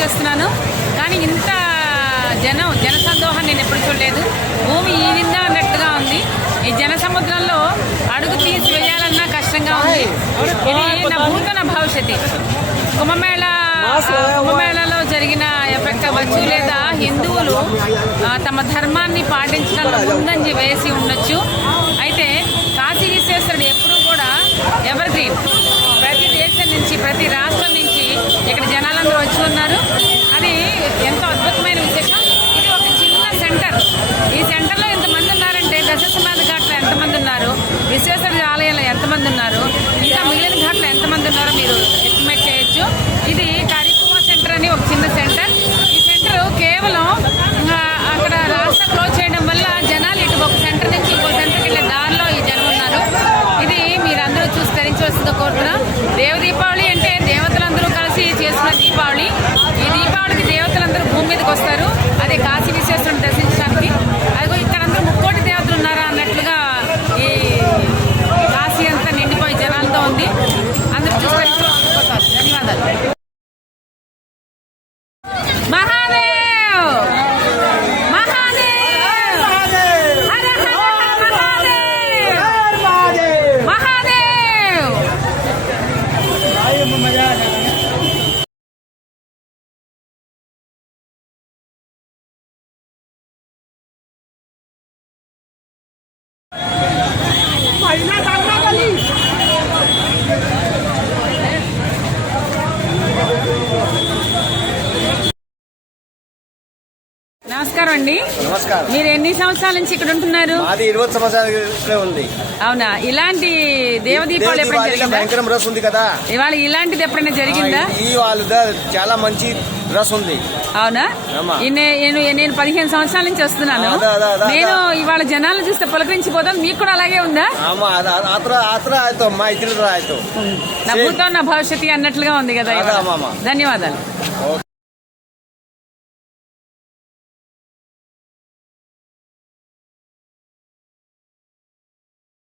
చేస్తున్నాను. కానీ ఇంత జనసందోహం నేను ఎప్పుడు చూడలేదు. భూమి ఈనిందా అన్నట్టుగా ఉంది. ఈ జన సముద్రంలో అడుగు తీసి వేయాలన్నా కష్టంగా ఉంది. ఇది నా భూత నా భవిష్యత్తు. కుంభమేళాలో జరిగిన ఎఫెక్ట్ అవ్వచ్చు, లేదా హిందువులు తమ ధర్మాన్ని పాటించడంలో ముందంజి వేసి ఉండొచ్చు. అయితే కాశీ విశ్వేశ్వరుడు ఎప్పుడూ కూడా ఎవర్ గ్రీన్. ప్రతి దేశం నుంచి, ప్రతి రాష్ట్రం నుంచి ఇక్కడ జనాలందరూ వచ్చి ఉన్నారు. అది ఎంతో అద్భుతమైన విశేషం. ఇది ఒక చిన్న సెంటర్. ఈ సెంటర్లో ఎంతమంది ఉన్నారంటే దశసమాధి ఘాట్లో ఎంతమంది ఉన్నారు, విశ్వేశ్వర ఆలయంలో ఎంతమంది ఉన్నారు, ఇంకా మిగిలిన ఘాట్లో ఎంతమంది ఉన్నారో మీరు ఎస్టిమేట్ చేయొచ్చు. ఇది కరికువా సెంటర్ అని ఒక చిన్న సెంటర్. ఈ సెంటర్ కేవలం అక్కడ రాష్ట్రం క్లోజ్ చేయడం వల్ల జనాలు ఇటు ఒక సెంటర్ నుంచి ఇంకో సెంటర్కి వెళ్ళే దారిలో ఈ జనం ఉన్నారు. ఇది మీరందరూ చూసి ధరించవలసిందిగా కోరుతున్నాం. దేవ దీపావళి అంటే దేవతలందరూ కలిసి చేసుకున్న దీపావళి. ఈ దీపావళికి దేవతలందరూ భూమి మీదకి వస్తారు. అదే కాశీ విశ్వేశ్వరుని దర్శించడానికి. అదిగో ఇక్కడందరూ 3,00,00,000 దేవతలు ఉన్నారా అన్నట్లుగా ఈ కాశీ అంతా నిండిపోయి జనాలతో ఉంది. అందరూ చూసి ధరించవలసిందిగా ధన్యవాదాలు. నమస్కారం అండి. నమస్కారం. మీరు ఎన్ని సంవత్సరాల నుంచి ఇక్కడ ఉంటున్నారు? మాది 20 సంవత్సరాలు ఉంది. అవునా? ఇలాంటి దేవదీపావళి ఎప్పుడైనా జరిగిందా? భయంకరం రస్ ఉంది కదా ఇవాళ. ఇలాంటిది ఎప్పుడైనా జరిగిందా? ఈ వాళ్ళు చాలా మంచి రస్ ఉంది. అవునా? నేను 15 సంవత్సరాల నుంచి వస్తున్నాను. నేను ఇవాళ జనాలను చూస్తే పులకరించిపోతాను. మీకు కూడా అలాగే ఉందా? మా ఇతరులు నా భూతో నా భవిష్యత్తు అన్నట్లుగా ఉంది కదా. ధన్యవాదాలు.